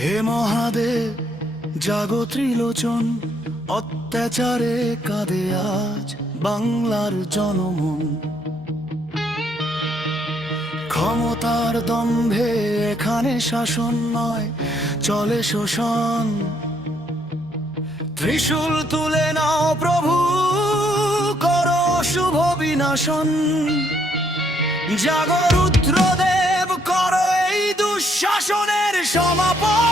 হে মহাদেব জাগো ত্রিলোচন, অত্যাচারে কাঁদে আজ বাংলার জনমন। ক্ষমতার দম্ভে এখানে শাসন নয়, চলে শোষণ। ত্রিশূল তুলে নাও প্রভু, করো শুভ বিনাশন। জাগো রুদ্রদেব, করো এই দুঃশাসনের সমাপন।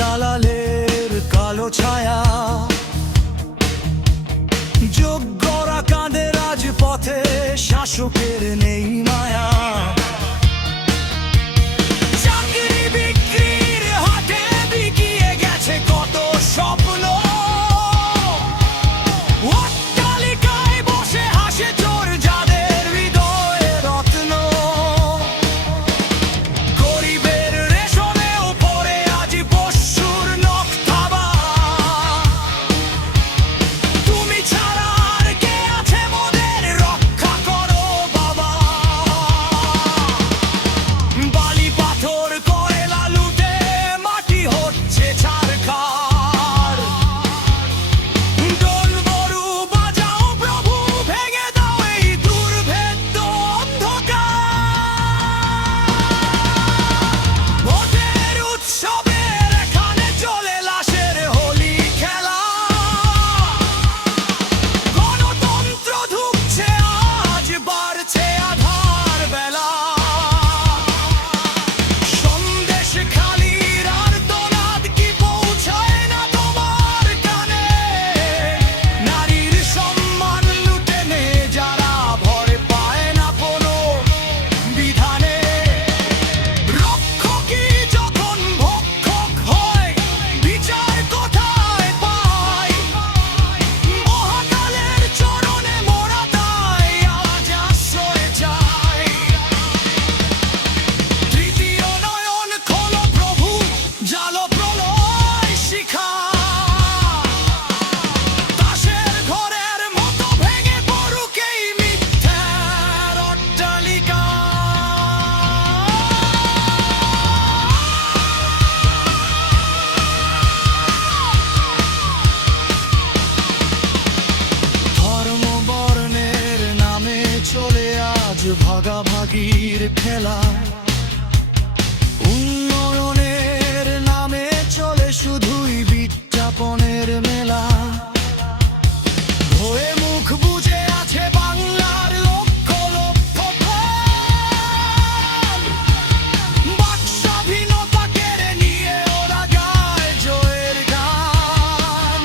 দালালের কালো ছায়া, যোগ্যরা কাঁদে রাজপথে, শাসকের নেই মায়া। চাকরি বিক্রির হাটে বিকিয়ে গেছে কত স্বপ্ন, অট্টালিকায় বসে হাসে চোর যাদের হৃদয়ে রত্ন। গরিবের রেশনেও পড়ে আজ পশুর নখ থাবা। তুমি ছাড়া আর কে আছে মোদের রক্ষা করো বাবা। বালি পাথর কয়লা লুটে মাটি হচ্ছে ছারখার। ডোল বড়ু বাজাও প্রভু, ভেঙে দাও এই দুর্ভেদ্য অন্ধকার। ভোটের উৎসবের এখানে চলে লাশের হোলি খেলা। গণতন্ত্র ধুঁকছে আজ, বাড়ছে আধার বেলা। সন্দেশ খালির আর্তনাদ কি পৌঁছায় না তোমার কানে? নারীর সম্মান লুটে নে যারা, ভয় পায় না কোনো বিধানে। রক্ষকই যখন ভক্ষক হয়, বিচার কোথায় পায়? মহাকালের চরণে মোরা তাই আজ আশ্রয় চাই। তৃতীয় নয়ন খোলো প্রভু, জালো প্রলয় শিখা। তাসের ঘরের মতো ভেঙে পড়ুক এই মিথ্যার অট্টালিকা। ধর্ম বর্ণের নামে চলে আজ ভাগাভাগির খেলা। উন্নয়নের নামে চলে শুধুই বিজ্ঞাপনের মেলা। ভয়ে মুখ বুজে আছে বাংলার লক্ষ লক্ষ প্রাণ। বাক স্বাধীনতা কেড়ে নিয়ে ওরা গায় জয়ের গান।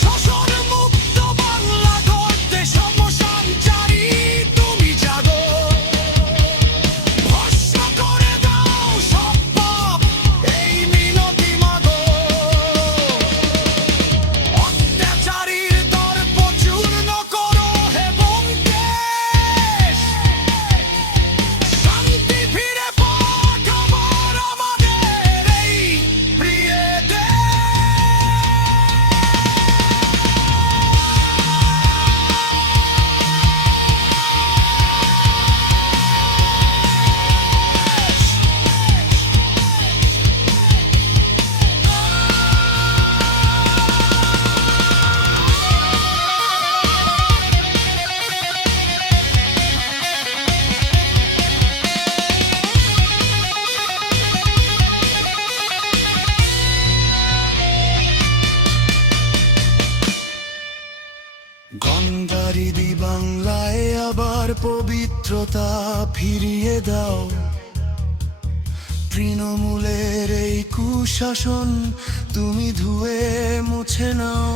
শোষণ মুক্ত বাংলা গড়তে সমসান চাই, তুমি জাগো। ভস্ম করে দাও সব পাপ, এই মিনতি মাগো। অত্যাচারীর পবিত্রতা ফিরিয়ে দাও, তৃণমূলের এই কুশাসন তুমি ধুয়ে মুছে নাও।